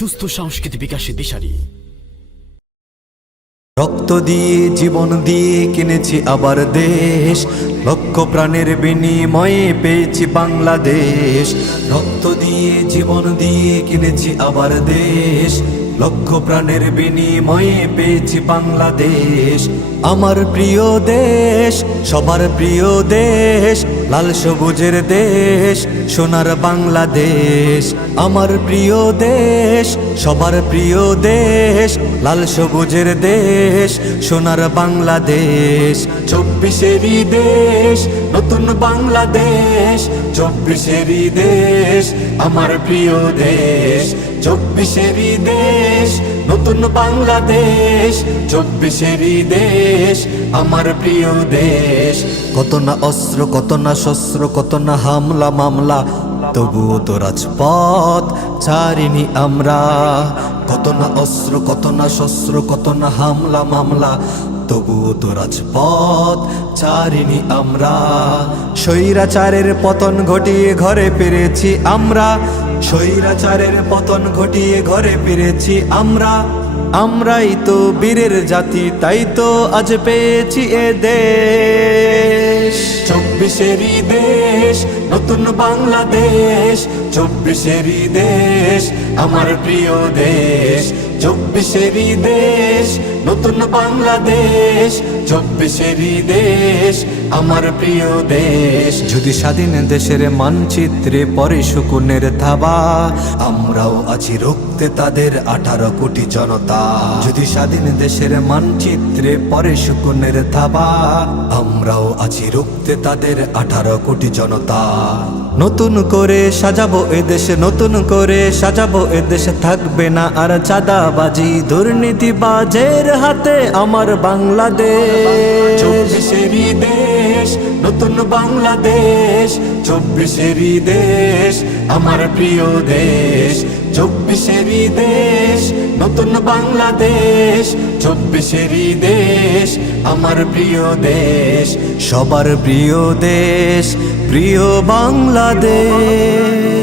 সুস্থ সংস্কৃতি বিকাশের দিশারি। রক্ত দিয়ে জীবন দিয়ে কিনেছি আবার দেশ, লক্ষ প্রাণের বিনিময়ে পেয়েছি বাংলাদেশ। রক্ত দিয়ে জীবন দিয়ে কিনেছি আবার দেশ, লক্ষ প্রাণের বিনিময়ে পেয়েছি বাংলাদেশ। আমার প্রিয় দেশ, সবার প্রিয় দেশ, লাল সবুজের দেশ, সোনার বাংলাদেশ। আমার প্রিয় দেশ, সবার প্রিয় দেশ, লাল সবুজের দেশ, সোনার বাংলাদেশ। 24-এরই দেশ, নতুন বাংলাদেশ, 24-এরই দেশ, আমার প্রিয় দেশ। 24-এরই দেশ, নতুন বাংলাদেশ, 24-এরই দেশ, আমার প্রিয় দেশ। কত না অস্ত্র, কত না শস্ত্র, কত না হামলা মামলা, তবুও তো রাজপথ ছাড়িনি আমরা। কত না অস্ত্র, কত না শস্ত্র, কত না হামলা মামলা, তবুও তো রাজপথ ছাড়িনি আমরা। স্বৈরাচারের পতন ঘটিয়ে ঘরে ফিরেছি আমরা, স্বৈরাচারের পতন ঘটিয়ে ঘরে ফিরেছি আমরা। আমরাই তো বীরের জাতি, তাই তো আজ পেয়েছি এ দেশ। 24-এরই দেশ, নতুন বাংলাদেশ, 24-এরই দেশ, আমার প্রিয় দেশ। 24-এরই দেশ, নতুন বাংলাদেশ, 24-এরই দেশ, আমার প্রিয় দেশ। যদি স্বাধীন দেশের মানচিত্রে পরে শকুনের থাবা, আমরাও আছি রুখতে তাদের 18 কোটি জনতা। যদি স্বাধীন দেশের মানচিত্রে পরে শকুনের থাবা, আমরাও আছি রুখতে তাদের 18 কোটি জনতা। নতুন করে সাজাবো এদেশে, নতুন করে সাজাবো এদেশে, থাকবে না আর চাঁদাবাজি দুর্নীতিবাজের হাতে আমার বাংলাদেশ। 24-এরই দেশ, নতুন বাংলাদেশ, 24-এরই দেশ, আমার প্রিয় দেশ। 24-এরই দেশ, নতুন বাংলাদেশ, 24-এরই দেশ, আমার প্রিয় দেশ। সবার প্রিয় দেশ, প্রিয় বাংলাদেশ।